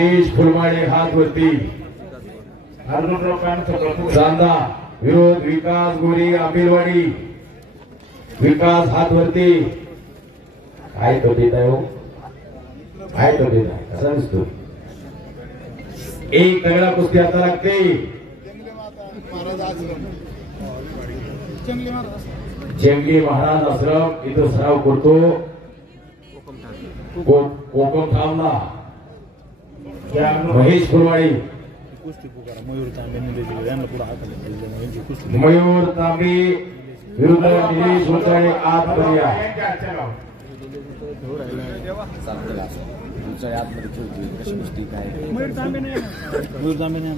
देश फुलमाळे हात वरती चांदा विरोध विकास गोरी आंबिलवाडी विकास हात वरती काय तो देत आहे हो काय तो देत आहे कसा दिसतो एक तगडा कुस्ती आता लागते जंगली महाराज आश्रम इथं सराव करतो कोकम थांबला महेश फुलवाडी मयूर तांबे विरुद्ध निलेश मुचाळे आत पर्या मयूर तांबे नाही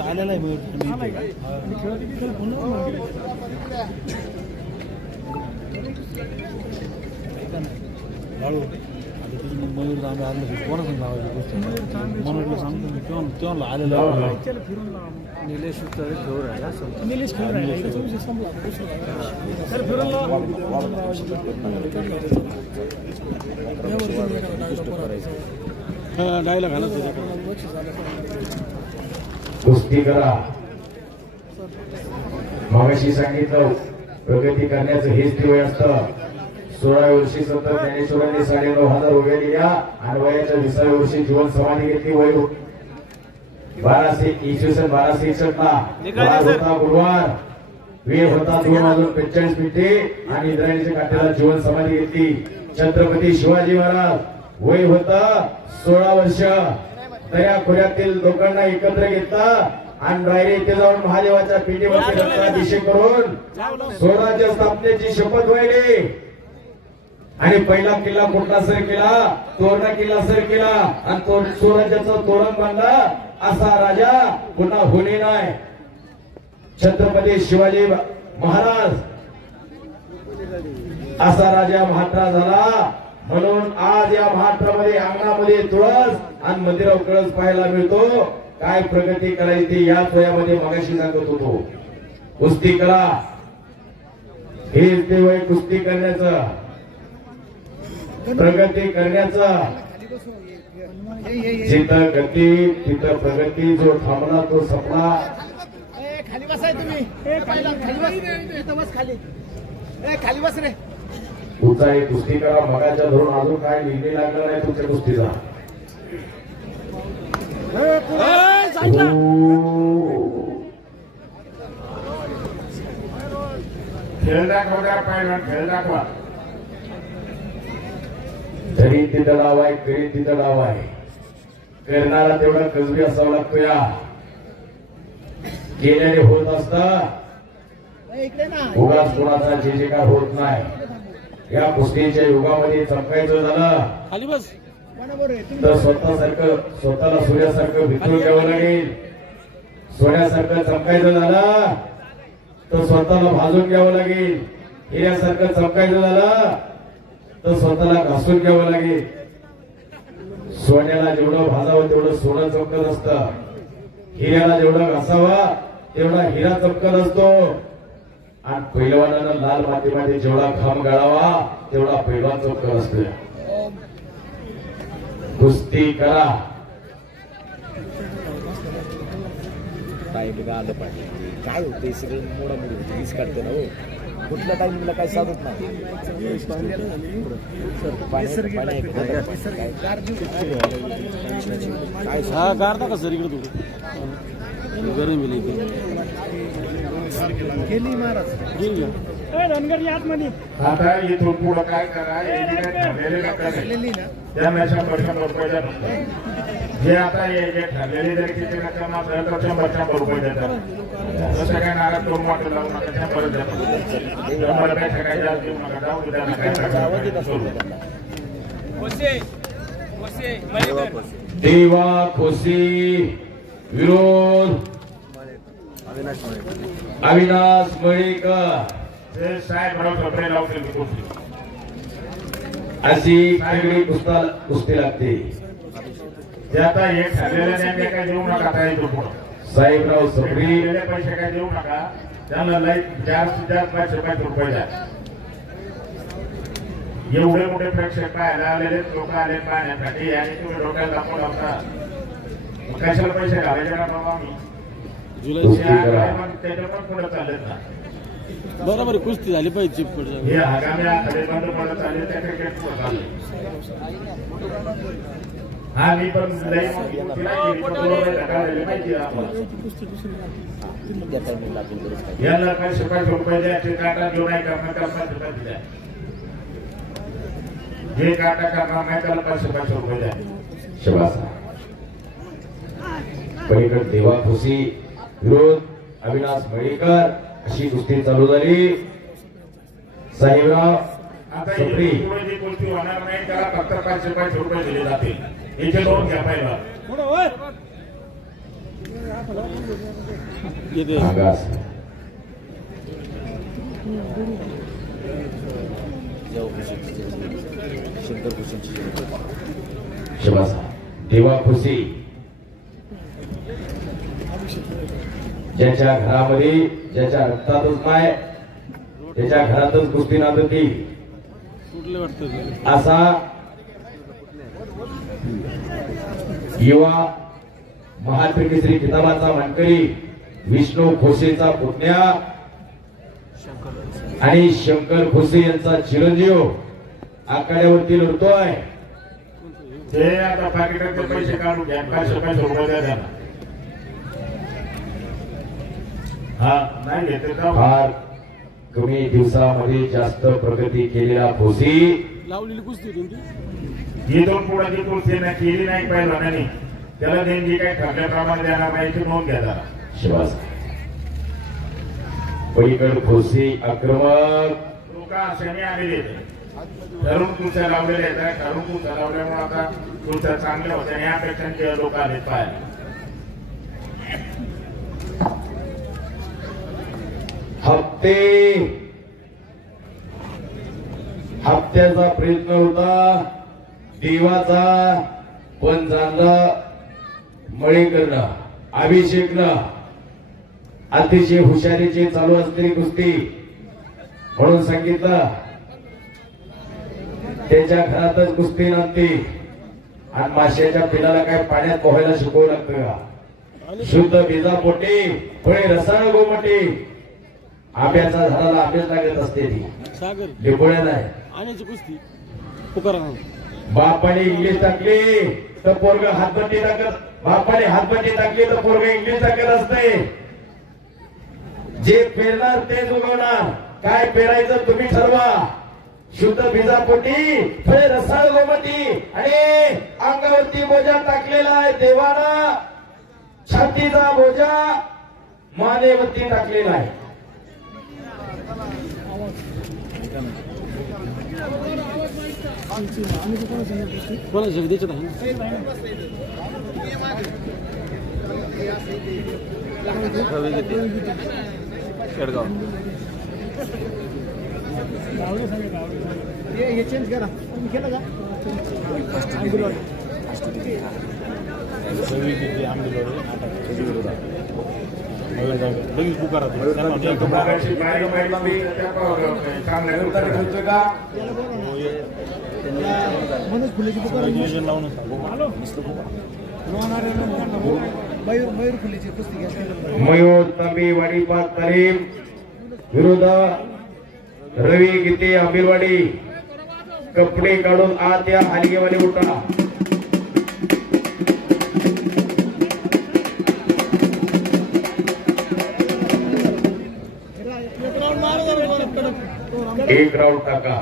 आलेला आहे मयूर मयूर तांबे आलं कोणाचं लावायची गोष्ट मनोजला सांगतो मी तेव्हा आलेला निलेश निलेश डायला घालत कुस्ती करा मगाशी सांगितलं प्रगती करण्याचं हेच ते वय असतं 16 वर्षी संत ज्ञानेश्वरांनी 9,500 उभ्या दिल्या आणि वयाच्या 20व्या वर्षी जीवन समाधी घेतली वय 1261 ला होता गुरुवार वेळ होता 2:45 मिनिटे आणि इंद्रायणीच्या काठ्याला जीवन समाधी घेतली छत्रपती शिवाजी महाराज वय होता 16 वर्ष दया खोऱ्यातील लोकांना एकत्र घेतला आणि रायरे इथे जाऊन महादेवाच्या पिंडीवरती रत्नाभिषेक करून स्वराज्य स्थापनेची शपथ व्हायली आणि पहिला किल्ला कुठला सर केला तोरणा किल्ला सर केला आणि तो स्वराज्याचं तोरण बांधला असा राजा पुन्हा होणे नाही छत्रपती शिवाजी महाराज असा राजा महात्मा झाला म्हणून आज या महाराष्ट्रामध्ये अंगणामध्ये तुळस आणि मंदिरावर कळस पाहायला मिळतो काय प्रगती करायची याच वयामध्ये मगाशी सांगत होतो कुस्ती करा हेच ते वय कुस्ती करण्याचं प्रगती करण्याचं जिथं गती तिथं प्रगती जो थांबला तो सपना खाली बसाय तुम्ही खाली बस रे तुमचा एक कुस्ती करा मगाच्या धरून अजून काय निर्णय लागला नाही तुमच्या कुस्तीचा खेळ दाखवा पाहिजे खेळ दाखवा तरी तिथं डाव आहे तरी तिथं डाव आहे करणारा तेवढा कसबी असावा लागतो या गेल्याने होत असता उगाच कोणाचा जेकार होत नाही या कुस्तीच्या युगामध्ये चमकायचं झालं खाली बस तर स्वतःला सूर्यासारखं भितरून घ्यावं लागेल सोन्यासारखं चमकायचं झालं तर स्वतःला भाजून घ्यावं लागेल हिऱ्यासारखं चमकायचं झालं तर स्वतःला घासून घ्यावं लागेल सोन्याला जेवढं भाजावं तेवढं सोनं चमकत असतं हिऱ्याला जेवढं घासावा तेवढा हिरा चमकत असतो आणि पैलवानानं लाल मातीमध्ये जेवढा घाम गाळावा तेवढा पैलवान चमकत असतो कुस्ती करा टाइम आलं पाहिजे काय होते सगळे मोडामोडी होते वीज काढते ना हो कुठल्या टाइमिंगला काय साधत नाही काय गारता का सर इकडे तू गरम आता इथून पुढं काय करा त्या मॅचला 100 रुपये जे आता हे ठरलेली जरी किती रक्कम असेल तर 100 रुपये देतात जसं काय नाराज करून वाटत लावू नका 100 द्या 100 पेक्षा काही जास्त देऊ नका जाऊ द्या देवा खोसी विरोध अविनाश मळेकर ते साहेब कपडे लावतील अशी वेगळी कुस्ती लागते ते आता एक ठरलेल्या नेमके काय देऊ नका आता इथून पुढं साहेबराव सबरी पैसे काय देऊ नका त्यांना जास्तीत जास्त 500 रुपये द्या एवढे मोठे प्रेक्षक पाहायला आलेले लोक आले पाहण्यासाठी आणि तुम्ही डोक्याला दाखवून लावता कशाला पैसे घालायचे ना बाबा मी त्याच्या पण पुढे चालत ना बरोबर कुस्ती झाली पाहिजे हे आगामी आखाडे बंद पडत आले त्या क्रिकेट पुढे चालले हा मी पण याला काय 500 रुपये द्यायचे काटा जो नाही करणार दिल्या जे काटा करणार नाही त्याला 500 रुपये द्या शबास पलीकडे देवा खुशी विरोध अविनाश मळीकर अशी कुस्ती चालू झाली साहेबराव आता पुढे जी गोष्टी होणार नाही त्याला फक्त 500 रुपये दिले जातील याचे नोंद घ्या पहिला शबास देवा खुशी ज्याच्या घरामध्ये ज्याच्या रक्तातच पाय त्याच्या घरातच कुस्ती नांदती असा युवा महाराष्ट्र केसरी किताबाचा मानकरी विष्णू खोसेचा पुतण्या आणि शंकर खोसे यांचा चिरंजीव आखाड्यावरती लढतोय ते आता पाकिटातले पैसे काढून घ्या 500 रुपये द्या त्यांना हा नाही घेते फार कमी दिवसामध्ये जास्त प्रगती केलेला खोसी लावलेली कुस्ती तुमची ही दोन पुढाची कुस्ती नाही केली नाही पहिला त्याला देणगी काही ठरल्याप्रमाणे देणार नाही नोंद घ्या जरा शिवास पलीकड खोसी आक्रमक लोक अशाने आलेले ठरून कुस्त्या लावलेले आहेत ठरून कुस्त्या लावल्यामुळे आता कुस्त्या चांगल्या होत्या यापेक्षा लोक आले पाहायला हप्त्याचा प्रयत्न होता देवाचा पण झालं मळीकरणं अभिषेकनं अतिशय हुशारीची चालू असलेली कुस्ती म्हणून सांगितलं त्याच्या घरातच कुस्ती नव्हती आणि माश्याच्या पिलाला काय पाण्यात पोहायला शिकवू लागतं का शुद्ध बीजापोटी फळे रसाळ गोमटी आंब्याचा झाडाला आंबेच लागत असते ती सागर लिंबोळ्या नाही आण्याची कुस्ती पुकारा बापाने इंग्लिश टाकली तर पोरग हातबत्ती टाकत बापाने हातबत्ती टाकली तर पोरग इंग्लिश टाकत असते जे पेरणार तेच उगवणार काय पेरायचं तुम्ही ठरवा शुद्ध बीजापोटी फळे रसाळ गोमटी आणि अंगावरती बोजा टाकलेला आहे देवाना छातीचा बोजा मानेवरती टाकलेला आहे कोणाच्या द्यायचं नाही केडगाव हे चेंज करा तुम्ही केलं का मनोज फुलेची मयूर फुलेची कुस्ती घ्या मयूर तंबी वाडीपात तालीम विरुद्ध रवी गीते आंबिलवाडी कपडे काढून आत या हलगेवाले उठा एक राउंड टाका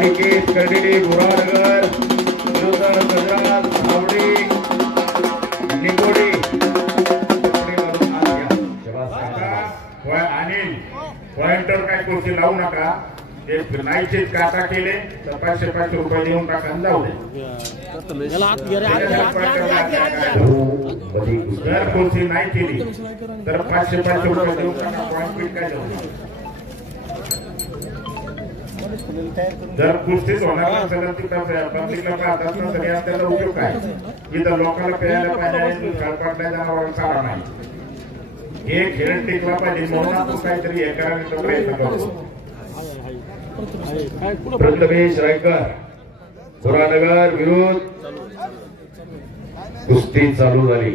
अनिकेत कर्डिले बोरानगर विरोध गजराज धावडे निगोडे अनिल पॉइंटर काय कुर्सी लावू नका ते नाहीचे काटा केले तर 500 रुपये देऊन टाका जाऊ दे जर कुर्सी नाही केली तर 500 रुपये देऊन टाका पॉइंट काय जाऊ दे जर कुस्तीच होणार नसेल तर पब्लिकला पाहत असतं तरी त्याचा उपयोग काय इथं लोकांना प्यायला पाहिजे सळपाटल्या जनावरांना चारा नाही हे खेळ टिकला पाहिजे म्हणून आपण काहीतरी हे करायचा प्रयत्न करतो प्रथमेश रायकर बोरानगर विरोध कुस्ती चालू झाली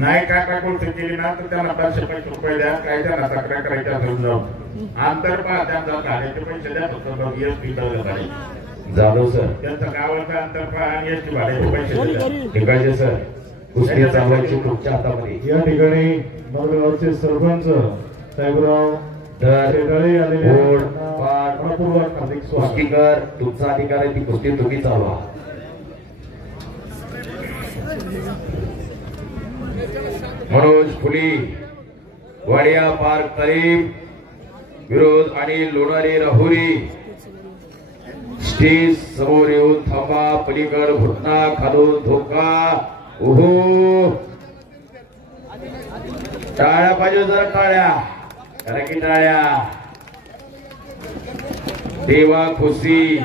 नाही काय कुस्ती केली ना तर त्यांना 500 रुपये द्या काय त्यांना तक्रार करायच्या घेऊन जाऊ अंतर पहा त्यांचा गाड्याचे पैसे द्या फक्त एसटी जाधव सर त्यांचं गावाचं अंतर पहा आणि एसटी भाड्याचे पैसे द्या ठिकाणचे सर कुस्ती चालवायची तुमच्या हातामध्ये या ठिकाणी नवगावचे सरपंच साहेबराव शेजारी आलेले बोर्ड मनपूर्वक हार्दिक स्वागत. कुस्तीकर तुमचा अधिकार आहे ती कुस्ती तुम्ही चालवा मनोज फुली वाडिया पार्क तालीम विरोध आणि लोणारी राहुरी स्टेज समोर येऊन थांबा पलीकड घुटना खालून धोका ओहो टाळ्या पाहिजे जरा टाळ्या करा की टाळ्या देवा खुशी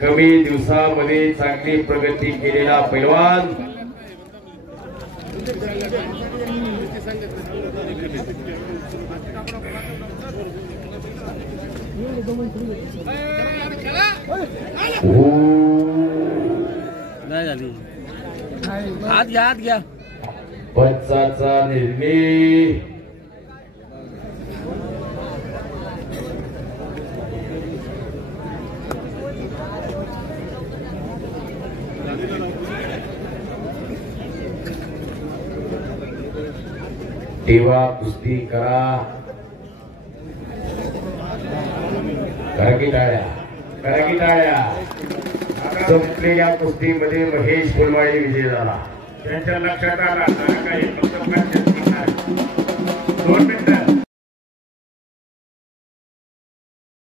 कमी दिवसामध्ये चांगली प्रगती केलेला पैलवान हात घ्या पंचाचा निर्णय देवा कुस्ती करा की टाळ्या संपलेल्या कुस्तीमध्ये महेश फुलवाडी विजय झाला त्यांच्या लक्षात आला काही फक्त 2 मिनिटं